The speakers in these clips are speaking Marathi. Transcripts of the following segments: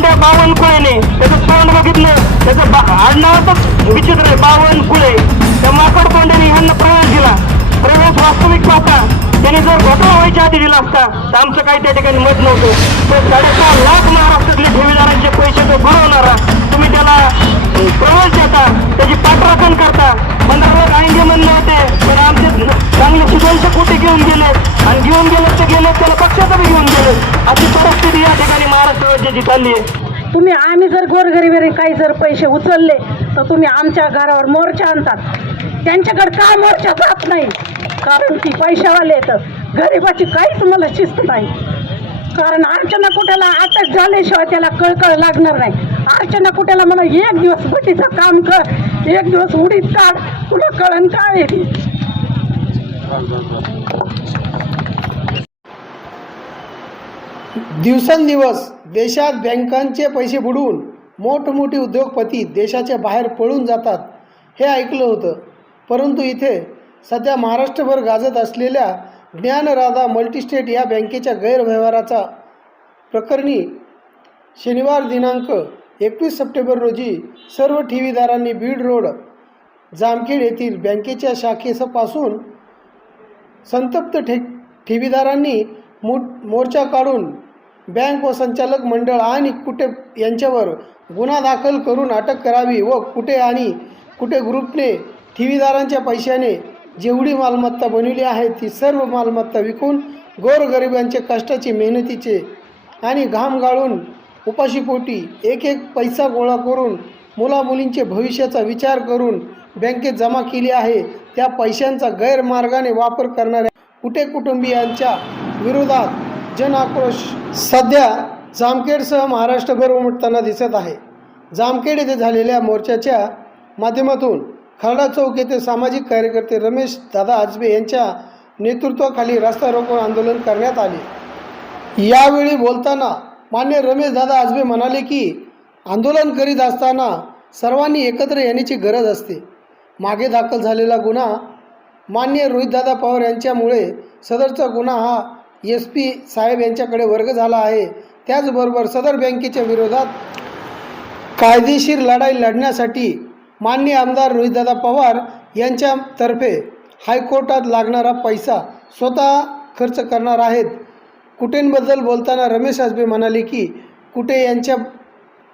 कोंड्या बावनकुळेने त्याचं तोंड बघितलं त्याचं बा- आडनावाचं विचित्र आहे बावनकुळे त्या माकड कोंड्याने ह्यांना प्रवेश दिला. प्रवेश वास्तविक पाहता त्यांनी जर घोटाळा व्हायच्या आधी दिला असता तर आमचं काही त्या ठिकाणी मत नव्हतं. तो साडेसहा लाख महाराष्ट्रातले ठेवीदारांचे पैसे तो बुडवणारा तुम्ही त्याला प्रवेश देता त्याची पाठराखण करता. पंधरा लाख आईंगे म्हणले होते पण आमचे चांगले दोनशे कोटी घेऊन गेले? आणि घेऊन गेले ते गेले त्याला पक्षाचं बी घेऊन गेले. अशी परिस्थिती या ठिकाणी त्याची चालली आहे. तुम्ही आम्ही जर गोरगरिबी काही जर पैसे उचलले तर तुम्ही आमच्या घरावर मोर्चा आणतात. त्यांच्याकडे का मोर्चा जात नाही? कारण ती पैशावाले तर गरिबाची काहीच मला शिस्त नाही. कारण अर्चना कुठ्याला अटक झाल्याशिवाय त्याला कळकळ लागणार नाही. अर्चना कुठ्याला म्हणा एक दिवस भटीचं काम कर एक दिवस उडीत काढ. तुला कळण काय आहे ती? दिवसेंदिवस देशात बँकांचे पैसे बुडवून मोठमोठी उद्योगपती देशाच्या बाहेर पळून जातात हे ऐकलं होतं. परंतु इथे सध्या महाराष्ट्रभर गाजत असलेल्या ज्ञानराधा मल्टीस्टेट या बँकेच्या गैरव्यवहाराचा प्रकरणी शनिवार दिनांक एकवीस सप्टेंबर रोजी सर्व ठेवीदारांनी बीड रोड जामखेड येथील बँकेच्या शाखेपासून संतप्त ठे ठेवीदारांनी मो मोर्चा काढून बँक व संचालक मंडळ आणि कुठे यांच्यावर गुन्हा दाखल करून अटक करावी व कुठे आणि कुठे ग्रुपने ठेवीदारांच्या पैशाने जेवढी मालमत्ता बनविली आहे ती सर्व मालमत्ता विकून गोरगरिबांचे कष्टाची मेहनतीचे आणि घाम गाळून उपाशीपोटी एक एक पैसा गोळा करून मुलामुलींचे भविष्याचा विचार करून बँकेत जमा केली आहे त्या पैशांचा गैरमार्गाने वापर करणाऱ्या कुटे कुटुंबियांच्या विरोधात जन आक्रोश सध्या जामखेडसह महाराष्ट्रभर उमटताना दिसत आहे. जामखेड येथे झालेल्या मोर्चाच्या माध्यमातून खरडा चौक येथे सामाजिक कार्यकर्ते रमेश दादा आजबे यांच्या नेतृत्वाखाली रस्ता रोको आंदोलन करण्यात आले. यावेळी बोलताना मान्य रमेश दादा आजबे म्हणाले की आंदोलन करीत असताना सर्वांनी एकत्र येण्याची गरज असते. मागे दाखल झालेला गुन्हा मान्य रोहितदादा पवार यांच्यामुळे सदरचा गुन्हा हा एस पी साहेब यांच्याकडे वर्ग झाला आहे. त्याचबरोबर सदर बँकेच्या विरोधात कायदेशीर लढाई लढण्यासाठी मान्य आमदार रोहितदादा पवार यांच्यातर्फे हायकोर्टात लागणारा पैसा स्वतः खर्च करणार आहेत. कुटेंबद्दल बोलताना रमेश आजबे म्हणाले की कुटे यांच्या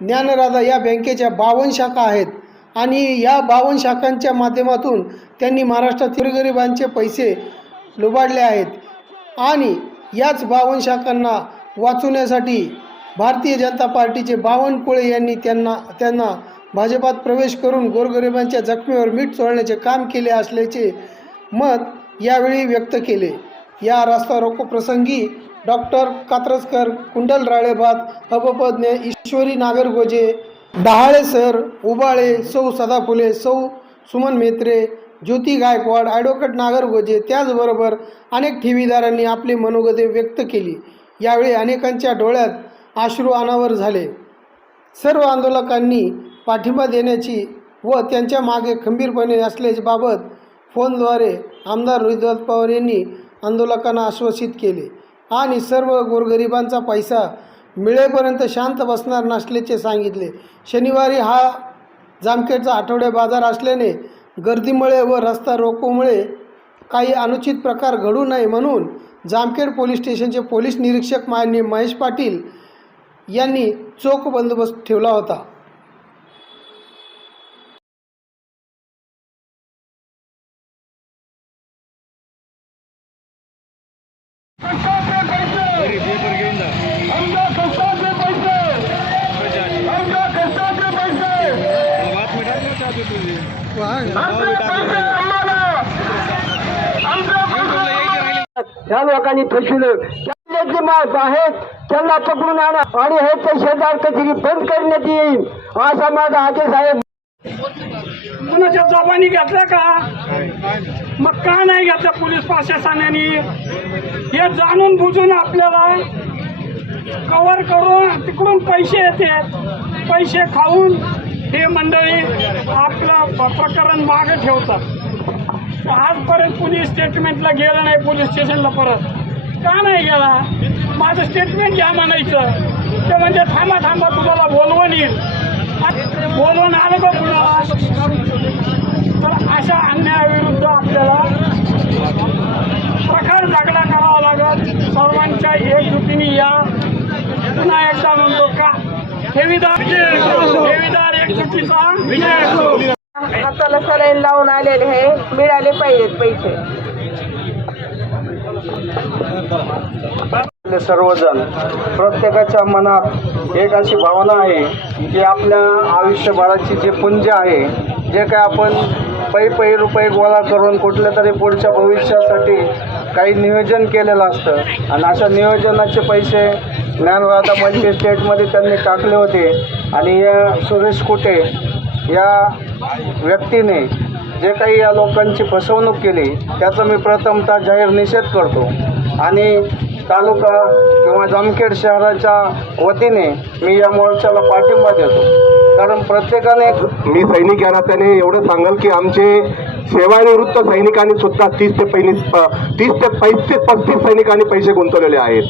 ज्ञानराधा या बँकेच्या बावन्न शाखा आहेत. आणि या बावन शाखांच्या माध्यमातून त्यांनी महाराष्ट्रात गरिबांचे पैसे लुबाडले आहेत. आणि याच बावन शाखांना वाचवण्यासाठी भारतीय जनता पार्टीचे बावनकुळे यांनी त्यांना त्यांना भाजपात प्रवेश करून गोरगरिबांच्या जखमेवर मीठ चोळण्याचे काम केले असल्याचे मत यावेळी व्यक्त केले. या रास्ता रोको प्रसंगी डॉक्टर कात्रजकर कुंडल राळेभात हबपज्ञ ईश्वरी नागरगोजे डहाळे सर उबाळे सौ सदाफुले सौ सुमन मेत्रे ज्योती गायकवाड ॲडव्होकेट नागरगोजे त्याचबरोबर अनेक ठेवीदारांनी आपली मनोगते व्यक्त केली. यावेळी अनेकांच्या डोळ्यात अश्रू अनावर झाले. सर्व आंदोलकांनी पाठिंबा देण्याची व त्यांच्या मागे खंबीरपणे असल्याच्या बाबत फोनद्वारे आमदार रोहितदास पवार यांनी आंदोलकांना आश्वासित केले. आणि सर्व गोरगरिबांचा पैसा मिळेपर्यंत शांत बसणार नसल्याचे सांगितले. शनिवारी हा जामखेडचा आठवडे बाजार असल्याने गर्दीमुळे व रस्ता रोकोमुळे काही अनुचित प्रकार घडू नये म्हणून जामखेड पोलीस स्टेशनचे पोलीस निरीक्षक माननीय महेश पाटील यांनी चोख बंदोबस्त ठेवला होता. या लोकांनी फसविलं त्यातले जे माणस आहेत त्यांना पकडून आणा. आणि हे शेजार कचेरी बंद करण्यात येईल असा माझा आदेश आहे. कुणाच्या जबानी घेतल्या का? मग का नाही घेतलं पोलीस प्रशासनाने. हे जाणून बुजून आपल्याला कव्हर करून तिकडून पैसे येते. पैसे खाऊन हे मंडळी आपलं प्रकरण मागे ठेवतात. परत पोलीस स्टेटमेंटला गेलं नाही पोलीस स्टेशनला परत. का नाही गेला? माझं स्टेटमेंट घ्या म्हणायचं. ते म्हणजे थांबा थांबा तुम्हाला बोलवून येईल. बोलवून आलं का कुणाला तर अशा अन्यायाविरुद्ध आपल्याला प्रखर झगडा करावा लागत सर्वांच्या एकजुटीने या पुन्हा एकदा म्हणतो का? ठेवीदार ठेवीदार एकजुटीचा. विजय असो हाताला सलाईन लावून आलेले हे मिळाले पाहिजेत पैसे. सर्वजण प्रत्येकाच्या मनात एक अशी भावना आहे की आपल्या आयुष्यभराची जे पुंज आहे जे काय आपण पै पै रुपये गोळा करून कुठल्या तरी पुढच्या भविष्यासाठी काही नियोजन केलेलं असतं. आणि अशा नियोजनाचे पैसे ज्ञानवादा मल्टी स्टेटमध्ये त्यांनी टाकले होते. आणि या सुरेश कुटे या व्यक्तीने जे काही या लोकांची फसवणूक केली त्याचा मी प्रथमतः जाहीर निषेध करतो. आणि तालुका किंवा जामखेड शहराच्या वतीने मी या मोर्चाला पाठिंबा देतो. कारण प्रत्येकाने मी सैनिक या नात्याने एवढं सांगाल की आमचे सेवानिवृत्त सैनिकांनी सुद्धा तीस ते पैनीस तीस ते पैसे पस्तीस सैनिकांनी पैसे गुंतवलेले आहेत.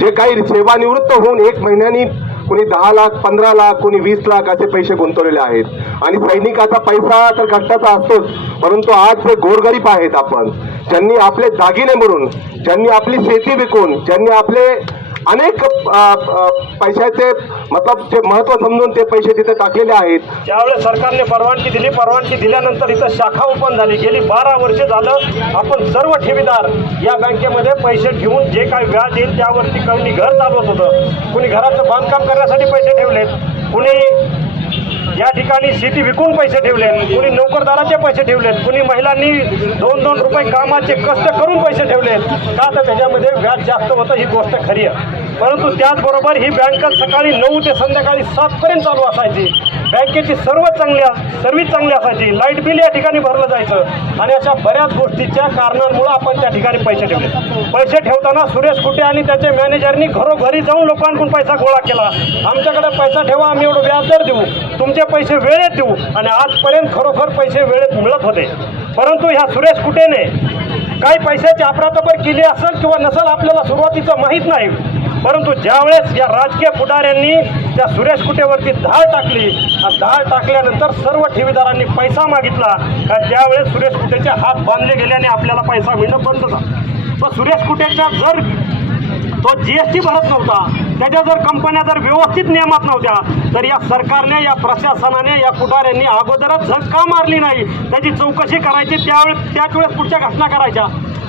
जे काही सेवानिवृत्त होऊन एक महिन्यानी कुणी दहा लाख पंधरा लाख कोणी वीस लाख असे पैसे गुंतवलेले आहेत. आणि सैनिकाचा पैसा तर कष्टाचा असतोच परंतु आज जे गोरगरीब आहेत आपण. ज्यांनी आपले दागिने म्हणून ज्यांनी आपली शेती विकून ज्यांनी आपले अनेक पैशाचे मतलब जे महत्त्व समजून ते पैसे तिथे टाकलेले आहेत. ज्यावेळेस सरकारने परवानगी दिली परवानगी दिल्यानंतर इथं शाखा ओपन झाली. गेली बारा वर्ष झालं आपण सर्व ठेवीदार या बँकेमध्ये पैसे ठेवून जे काही व्याज येईल त्यावरती काही घर चालवत होतं. कुणी घराचं बांधकाम करण्यासाठी पैसे ठेवलेत कुणी या ठिकाणी शेती विकून पैसे ठेवले कुणी नोकरदाराचे पैसे ठेवलेत कुणी महिलांनी दोन दोन रुपये कामाचे कष्ट करून पैसे ठेवलेत का तर त्याच्यामध्ये व्याज जास्त होतं ही गोष्ट खरी आहे. परंतु त्याचबरोबर ही बँक सकाळी नऊ ते संध्याकाळी सातपर्यंत चालू असायची. बँकेची सर्व चांगली सर्विस चांगली असायची. लाइट बिल या ठिकाणी भरलं जायचं. आणि अशा बऱ्याच गोष्टीच्या कारणांमुळे आपण त्या ठिकाणी पैसे ठेवले. पैसे ठेवताना सुरेश कुटे आणि त्याचे मॅनेजरनी घरोघरी जाऊन लोकांकडून पैसा गोळा केला. आमच्याकडे पैसा ठेवा आम्ही एवढं व्याजदर देऊ. तुमचे पैसे वेळेत देऊ आणि आजपर्यंत खरोखर पैसे वेळेत मिळत होते. परंतु ह्या सुरेश कुटेने काही पैशाची आपरातपर केली असेल किंवा नसेल आपल्याला सुरुवातीचं माहीत नाही. परंतु ज्यावेळेस या राजकीय पुढाऱ्यांनी त्या सुरेश कुटेवरती धाळ टाकली आणि धाळ टाकल्यानंतर सर्व ठेवीदारांनी पैसा मागितला का त्यावेळेस सुरेश कुटेचे हात बांधले गेल्याने आपल्याला पैसा मिळणं बंद झालं. मग सुरेश कुटेच्या जर तो जी एस टी भरत नव्हता. त्याच्या जर कंपन्या जर व्यवस्थित नियमात नव्हत्या तर या सरकारने या प्रशासनाने या पुढाऱ्यांनी अगोदरच झक का मारली नाही. त्याची चौकशी करायची त्यावेळेस त्याच वेळेस पुढच्या घटना करायच्या.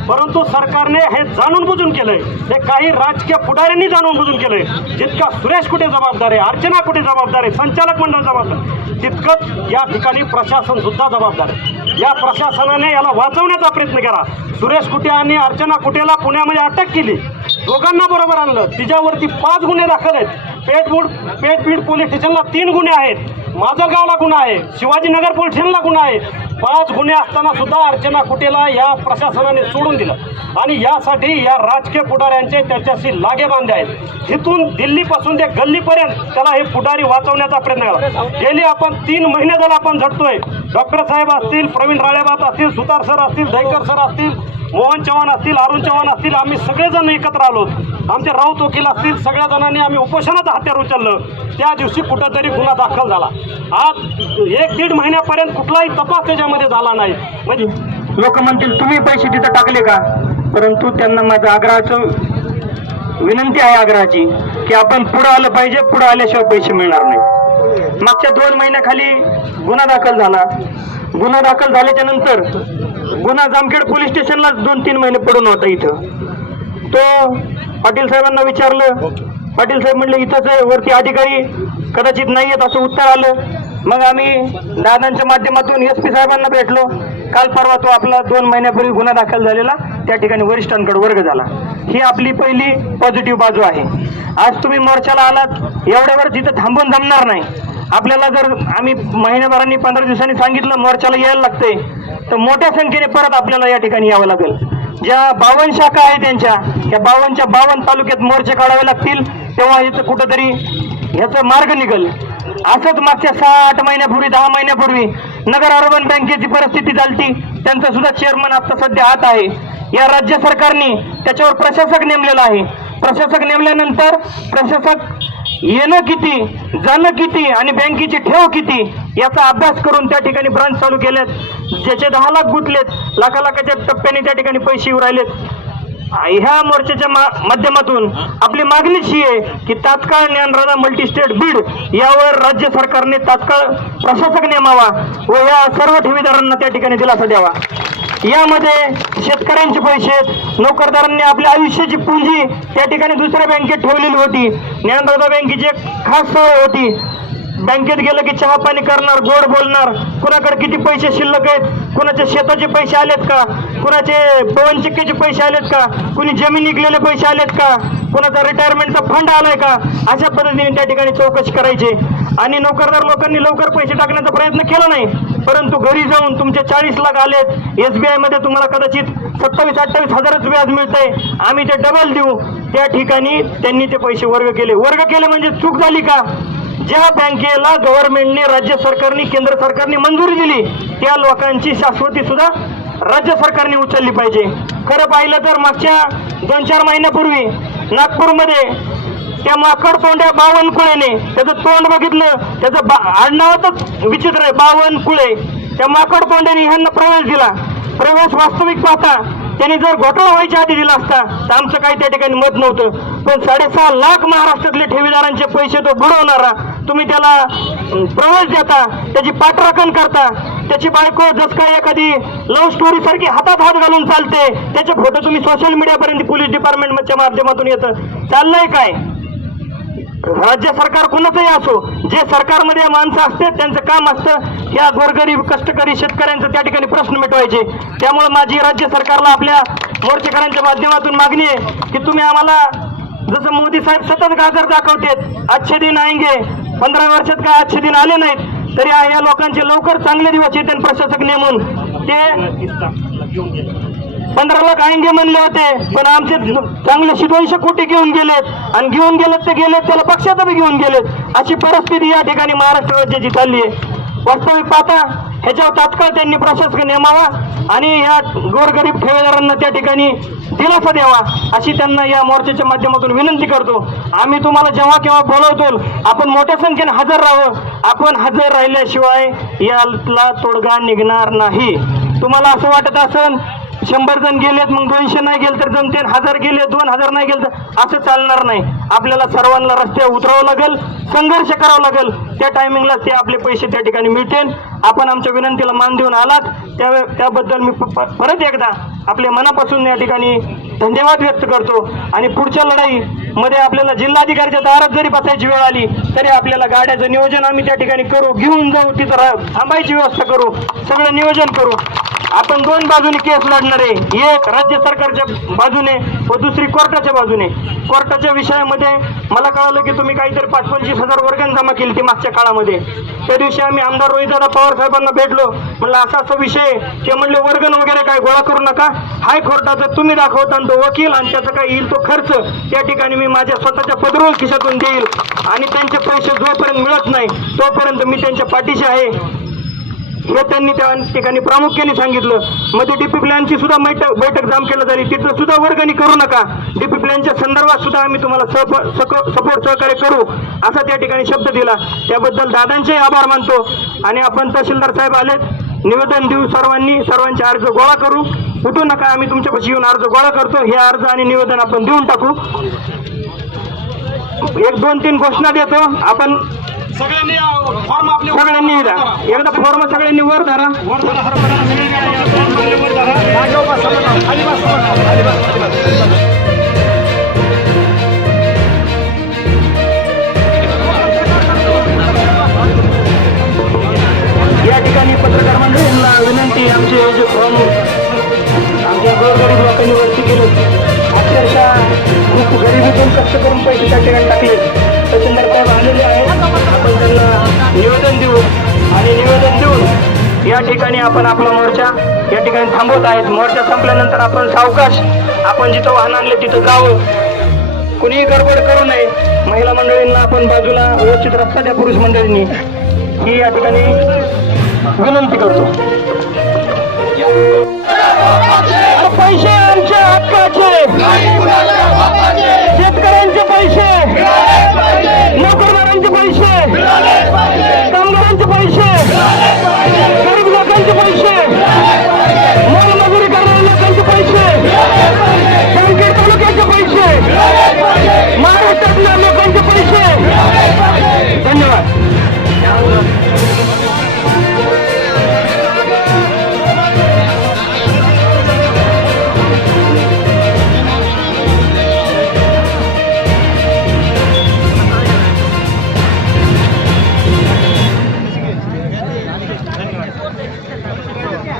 परंतु सरकारने हे जाणून बुजून केलंय. हे काही राजकीय पुढाऱ्यांनी जाणून बुजून केलंय. जितका सुरेश कुठे जबाबदार आहे अर्चना कुठे जबाबदार आहे संचालक मंडळ जबाबदार तितकंच या ठिकाणी प्रशासन सुद्धा जबाबदार आहे. या प्रशासनाने याला वाचवण्याचा प्रयत्न केला. सुरेश कुटे आणि अर्चना कुटेला पुण्यामध्ये अटक केली? दोघांना बरोबर आणलं. तिच्यावरती पाच गुन्हे दाखल आहेत. पेठबूड पेठबीड पोलीस स्टेशनला तीन गुन्हे आहेत. माझं गावला गुन्हा आहे. शिवाजीनगर पोलीस स्टेशनला गुन्हा आहे. पाच गुन्हे असताना सुद्धा अर्चना कुटेला या प्रशासनाने सोडून दिलं. आणि यासाठी या राजकीय पुढाऱ्यांचे त्याच्याशी लागे बांधे आहेत. तिथून दिल्लीपासून ते गल्लीपर्यंत त्याला हे पुढारी वाचवण्याचा प्रयत्न केला. गेली आपण तीन महिने झाला आपण झटतोय. डॉक्टर साहेब असतील प्रवीण राळेबाब असतील सुतार सर असतील दहीकर सर असतील मोहन चव्हाण असतील अरुण चव्हाण असतील आम्ही सगळेजण एकत्र आलो आमचे राऊत वकील असतील सगळ्या जणांनी आम्ही उपोषणाचं हत्यार उचललं. त्या दिवशी कुठंतरी गुन्हा दाखल झाला. आज एक दीड महिन्यापर्यंत कुठलाही तपास त्याच्यामध्ये झाला नाही. म्हणजे लोक म्हणतील तुम्ही पैसे तिथं टाकले का? परंतु त्यांना माझं आग्रहाचं विनंती आहे आग्रहाची की आपण पुढं आलं पाहिजे पुढं आल्याशिवाय पैसे मिळणार नाही. मागच्या दोन महिन्याखाली गुन्हा दाखल झाला. गुन्हा दाखल झाल्याच्यानंतर गुन्हा जामखेड पोलीस स्टेशनला दोन तीन महिने पडून होता इथं. तो पाटील साहेबांना विचारलं. पाटील साहेब म्हणले इथंच वरती अधिकारी कदाचित नाही आहेत असं उत्तर आलं. मग आम्ही दादांच्या माध्यमातून एस पी साहेबांना भेटलो. काल परवा तो आपला दोन महिन्यापूर्वी गुन्हा दाखल झालेला त्या ठिकाणी वरिष्ठांकडे वर्ग झाला. ही आपली पहिली पॉझिटिव्ह बाजू आहे. आज तुम्ही मोर्चाला आलात एवढ्यावर तिथं थांबून जमणार नाही. आपल्याला जर आम्ही महिन्याभरांनी पंधरा दिवसांनी सांगितलं मोर्चाला यायला लागतंय तर मोठ्या संख्येने परत आपल्याला या ठिकाणी यावं लागेल. ज्या बावन शाखा आहे त्यांच्या या बावनच्या बावन तालुक्यात मोर्चे काढावे लागतील तेव्हा ह्याचं कुठंतरी ह्याचं मार्ग निघल. असंच मागच्या सहा आठ महिन्यापूर्वी दहा महिन्यापूर्वी नगर अर्बन बँकेची परिस्थिती चालती त्यांचा सुद्धा चेअरमन आता सध्या हात आहे. या राज्य सरकारने त्याच्यावर प्रशासक नेमलेला आहे. प्रशासक नेमल्यानंतर प्रशासक येणं किती जाणं किती आणि बँकेची ठेव किती याचा अभ्यास करून त्या ठिकाणी ब्रांच चालू केल्यात ज्याचे दहा लाख गुंतलेत लाखा लाखाच्या टप्प्याने त्या ठिकाणी पैसे येऊ राहिलेत. ह्या मोर्चाच्या माध्यमातून आपली मागणीच ही आहे की तात्काळ ज्ञानराजा मल्टीस्टेट बीड यावर राज्य सरकारने तात्काळ प्रशासक नेमावा व या सर्व ठेवीदारांना त्या ठिकाणी दिलासा द्यावा. यामध्ये शेतकऱ्यांचे पैसे. नोकरदारांनी आपल्या आयुष्याची पुंजी त्या ठिकाणी दुसऱ्या बँकेत ठेवलेली होती. ज्ञानराजा बँकेची एक खास सवय होती. बँकेत गेलं की चहा पाणी करणार गोड बोलणार. कुणाकडे किती पैसे शिल्लक आहेत? कुणाच्या शेताचे पैसे आलेत का? कुणाचे पवन चक्कीचे पैसे आलेत का? कुणी जमीन निघलेले पैसे आलेत का? कुणाचा रिटायरमेंटचा फंड आलाय का? अशा पद्धतीने त्या ठिकाणी चौकशी करायची. आणि नोकरदार लोकांनी लवकर पैसे टाकण्याचा प्रयत्न केला नाही. परंतु घरी जाऊन तुमचे चाळीस लाख आलेत. एसबीआयमध्ये तुम्हाला कदाचित सत्तावीस अठ्ठावीस हजारच व्याज मिळतंय. आम्ही ते डबल देऊ. त्या ठिकाणी त्यांनी ते पैसे वर्ग केले. वर्ग केले म्हणजे चूक झाली का? ज्या बँकेला गव्हर्नमेंटने राज्य सरकारने केंद्र सरकारने मंजुरी दिली त्या लोकांची शाश्वती सुद्धा राज्य सरकारने उचलली पाहिजे. खरं पाहिलं तर मागच्या दोन चार महिन्यापूर्वी नागपूरमध्ये त्या माकड तोंड्या बावन कुळेने त्याचं तोंड बघितलं त्याचं बा आडनावातच विचित्र आहे बावन कुळे. त्या माकड तोंड्याने ह्यांना प्रवेश दिला. प्रवेश वास्तविक पाहता त्यांनी जर घोटाळा व्हायच्या आधी दिला असता तर आमचं काही त्या ठिकाणी मत नव्हतं. पण साडेसहा लाख महाराष्ट्रातले ठेवीदारांचे पैसे तो बुडवणारा तुम्ही त्याला प्रवेश देता त्याची पाठराखण करता त्याची बायको जस काय एखादी लव्ह स्टोरी सारखी हातात हात घालून चालते त्याचे फोटो तुम्ही सोशल मीडियापर्यंत पोलीस डिपार्टमेंटच्या माध्यमातून येतं. चाललंय काय? राज्य सरकार कोणाचंही असो जे सरकारमध्ये माणसं असते त्यांचं काम असतं या गोरगरीब कष्टकरी शेतकऱ्यांचं त्या ठिकाणी प्रश्न मिटवायचे. त्यामुळे माझी राज्य सरकारला आपल्या मोर्चेकरांच्या माध्यमातून मागणी आहे की तुम्ही आम्हाला जसं मोदी साहेब सतत गाजर दाखवतेत अच्छे दिन आएंगे पंधरा वर्षात काय अच्छे दिन आले नाहीत तरी या लोकांचे लवकर चांगले दिवस येते प्रशासक नेमून. ते पंधरा लाख आएंगे म्हणले होते पण आमचे चांगले शिदोनशे कोटी घेऊन गेलेत. आणि घेऊन गेलेत ते गेलेत त्याला पक्षात बी घेऊन गेलेत. अशी परिस्थिती या ठिकाणी महाराष्ट्र राज्याची चालली आहे. वास्तविक पाहता ह्याच्यावर तात्काळ त्यांनी प्रशासक नेमावा आणि या गोरगरीब ठेवेदारांना त्या ठिकाणी दिलासा द्यावा अशी त्यांना या मोर्चाच्या माध्यमातून विनंती करतो. आम्ही तुम्हाला जेव्हा केव्हा बोलवतो आपण मोठ्या संख्येने हजर राहावं. आपण हजर राहिल्याशिवाय याला तोडगा निघणार नाही. तुम्हाला असं वाटत असन शंभर जण गेलेत मग दोनशे नाही गेले तर जमते हजार गेले दोन हजार नाही गेले तर असं चालणार नाही. आपल्याला सर्वांना रस्त्यावर उतरावं लागेल संघर्ष करावा लागेल. त्या टायमिंगला ते आपले पैसे त्या ठिकाणी मिळतील. आपण आमच्या विनंतीला मान देऊन आलात. त्या त्याबद्दल मी परत एकदा आपल्या मनापासून या ठिकाणी धन्यवाद व्यक्त करतो. आणि पुढच्या लढाईमध्ये आपल्याला जिल्हाधिकारीच्या दारात जरी बसायची वेळ आली तरी आपल्याला गाड्याचं नियोजन आम्ही त्या ठिकाणी करू. घेऊन जाऊ तिथं थांबायची व्यवस्था करू. सगळं नियोजन करू. आपण दोन बाजूने केस लढणार आहे. एक राज्य सरकारच्या बाजूने व दुसरी कोर्टाच्या बाजूने. कोर्टाच्या विषयामध्ये मला कळालं की तुम्ही काहीतरी पाच पंचवीस हजार वर्गण जमा केली ती मागच्या काळामध्ये. त्या दिवशी आम्ही आमदार रोहितदादा पवार साहेबांना भेटलो. म्हणलं असा असा विषय ते म्हणले वर्गण वगैरे काय गोळा करू नका. हायकोर्टाचं तुम्ही दाखवता तो वकील आणि त्याचा काय येईल तो खर्च. त्या ठिकाणी मी माझ्या स्वतःच्या पदरोल खिशातून देईल आणि त्यांचे पैसे जोपर्यंत मिळत नाही तोपर्यंत मी त्यांच्या पाठीशी आहे. हे त्यांनी त्या ठिकाणी प्रामुख्याने सांगितलं. मध्ये डीपी प्लॅनची सुद्धा बैठक बैठक जाम केलं झाली तिथं सुद्धा वर्गणी करू नका. डीपी प्लॅनच्या संदर्भात सुद्धा आम्ही तुम्हाला सपोर्ट सहकार्य करू असा त्या ठिकाणी शब्द दिला. त्याबद्दल दादांचे आभार मानतो. आणि आपण तहसीलदार साहेब आलेत. निवेदन देऊ सर्वांनी सर्वांचे अर्ज गोळा करू. उठू नका आम्ही तुमच्यापाशी येऊन अर्ज गोळा करतो. हे अर्ज आणि निवेदन आपण देऊन टाकू. एक दोन तीन घोषणा देतो. आपण सगळ्यांनी फॉर्म आपले सगळ्यांनी एकदा फॉर्म सगळ्यांनी वर धरा. संपल्यानंतर आपण सावकाश आपण जिथं वाहन आणले तिथं जावं. कुणीही गडबड करू नये. महिला मंडळींना आपण बाजूला व्यवस्थित रस्ता द्या पुरुष मंडळींनी. ही या ठिकाणी विनंती करतो. पैसे आमच्या हक्काचे. शेतकऱ्यांचे पैसे. नोकरदारांचे पैसे. कामगारांचे पैसे. गरीब लोकांचे पैसे.